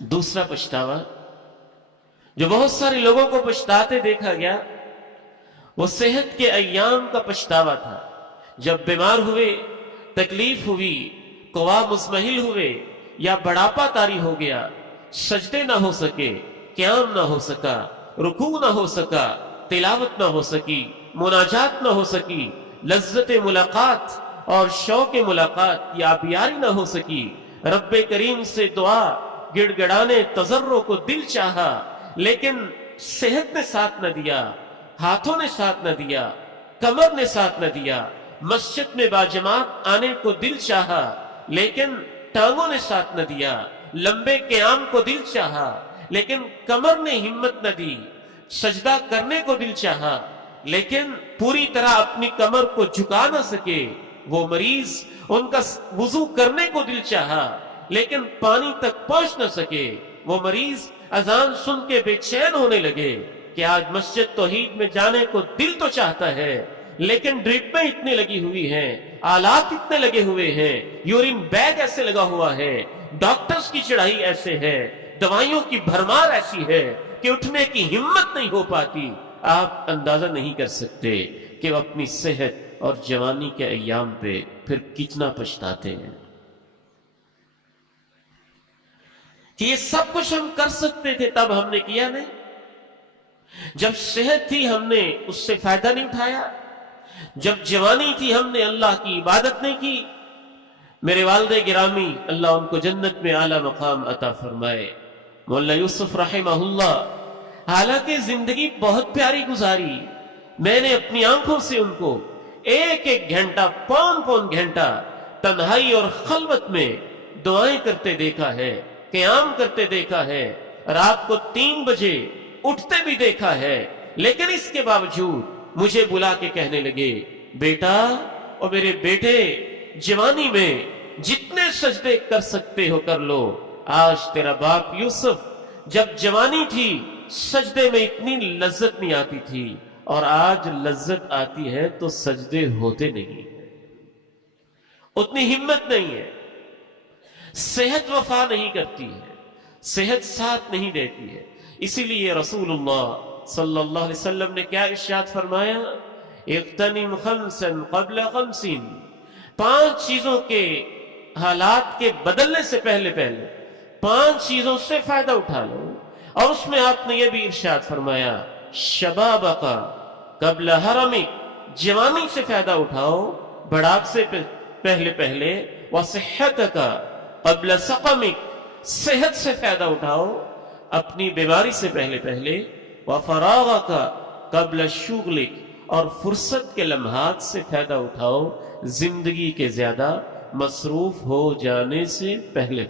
دوسرا پچھتاوا جو بہت سارے لوگوں کو پچھتاتے دیکھا گیا وہ صحت کے ایام کا پچھتاوا تھا. جب بیمار ہوئے، تکلیف ہوئی، قوا مزمحل ہوئے یا بڑھاپا طاری ہو گیا، سجدے نہ ہو سکے، قیام نہ ہو سکا، رکوع نہ ہو سکا، تلاوت نہ ہو سکی، مناجات نہ ہو سکی، لذت ملاقات اور شوق ملاقات یا آبیاری نہ ہو سکی، رب کریم سے دعا گڑ گڑانے تضرع کو دل چاہا لیکن صحت نے ساتھ نہ دیا، ہاتھوں نے ساتھ نہ دیا، کمر نے ساتھ نہ دیا، مسجد میں باجماعت آنے کو دل چاہا لیکن ٹانگوں نے ساتھ نہ دیا، لمبے قیام کو دل چاہا لیکن کمر نے ہمت نہ دی، سجدہ کرنے کو دل چاہا لیکن پوری طرح اپنی کمر کو جھکا نہ سکے وہ مریض، ان کا وضو کرنے کو دل چاہا لیکن پانی تک پہنچ نہ سکے وہ مریض، اذان سن کے بے چین ہونے لگے کہ آج مسجد توحید میں جانے کو دل تو چاہتا ہے لیکن ڈرپیں اتنے لگی ہوئی ہیں، آلات اتنے لگے ہوئے ہیں، یورین بیگ ایسے لگا ہوا ہے، ڈاکٹرز کی چڑھائی ایسے ہے، دوائیوں کی بھرمار ایسی ہے کہ اٹھنے کی ہمت نہیں ہو پاتی. آپ اندازہ نہیں کر سکتے کہ وہ اپنی صحت اور جوانی کے ایام پہ پھر کتنا پچھتاتے ہیں کہ یہ سب کچھ ہم کر سکتے تھے تب ہم نے کیا نہیں. جب صحت تھی ہم نے اس سے فائدہ نہیں اٹھایا، جب جوانی تھی ہم نے اللہ کی عبادت نہیں کی. میرے والد گرامی اللہ ان کو جنت میں اعلیٰ مقام عطا فرمائے، مولانا یوسف رحمہ اللہ حالانکہ زندگی بہت پیاری گزاری، میں نے اپنی آنکھوں سے ان کو ایک ایک گھنٹہ، پون پون گھنٹہ تنہائی اور خلوت میں دعائیں کرتے دیکھا ہے، قیام کرتے دیکھا ہے، رات کو 3 بجے اٹھتے بھی دیکھا ہے. لیکن اس کے باوجود مجھے بلا کے کہنے لگے، بیٹا اور میرے بیٹے، جوانی میں جتنے سجدے کر سکتے ہو کر لو. آج تیرا باپ یوسف جب جوانی تھی سجدے میں اتنی لذت نہیں آتی تھی اور آج لذت آتی ہے تو سجدے ہوتے نہیں، اتنی ہمت نہیں ہے. صحت وفا نہیں کرتی ہے، صحت ساتھ نہیں دیتی ہے. اسی لیے رسول اللہ صلی اللہ علیہ وسلم نے کیا ارشاد فرمایا، اغتنم خمسا قبل خمس، 5 چیزوں کے حالات کے بدلنے سے پہلے 5 چیزوں سے فائدہ اٹھا لو. اور اس میں آپ نے یہ بھی ارشاد فرمایا، شبابک قبل حرمک، جوانی سے فائدہ اٹھاؤ بڑھاپ سے پہلے، وصحتک قبل سقمک، صحت سے فائدہ اٹھاؤ اپنی بیماری سے پہلے، وفراغک قبل شغلک، اور فرصت کے لمحات سے فائدہ اٹھاؤ زندگی کے زیادہ مصروف ہو جانے سے پہلے.